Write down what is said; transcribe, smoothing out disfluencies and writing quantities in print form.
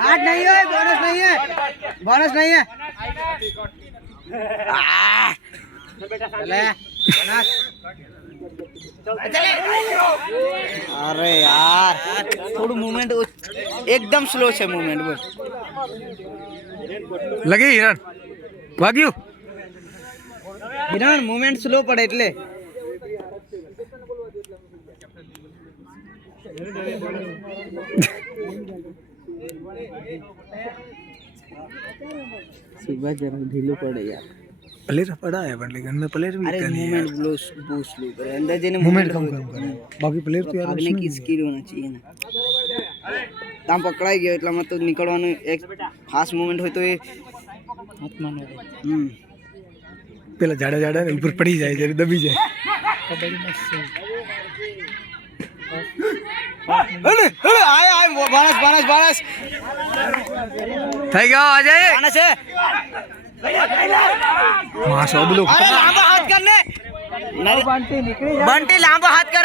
हाथ नहीं है, बोनस नहीं है, बोनस नहीं है। अरे यार थोड़ा मूवमेंट एकदम स्लो है मूवमेंट बोल लगे हिरण वाग्यू हिरण मूवमेंट स्लो पड़े એટલે सुबह जरा ढीलो पड़े यार प्लेयर पड़ा है पर लेकिन मैं प्लेयर भी अरे नहीं मूवमेंट बहुत स्लो करे अंदर जेने मूवमेंट कम करे बाकी प्लेयर तो यार भागने की स्किल होना चाहिए ना ताम पकड़ाई गयो એટલામાં તો નીકળવાનું એક ફાસ્ટ મૂવમેન્ટ હોય તો એ હાથ માનો પેલા જાડા જાડા ને ઉપર પડી જાય જ્યારે દબી જાય કબડ્ડી માં અરે આય આય બાણસ બાણસ બાણસ થઈ ગયો અજય બાણસ છે मां सब लोग अरे लांबा हाथ करने बंटी निकली बंटी लांबा हाथ कर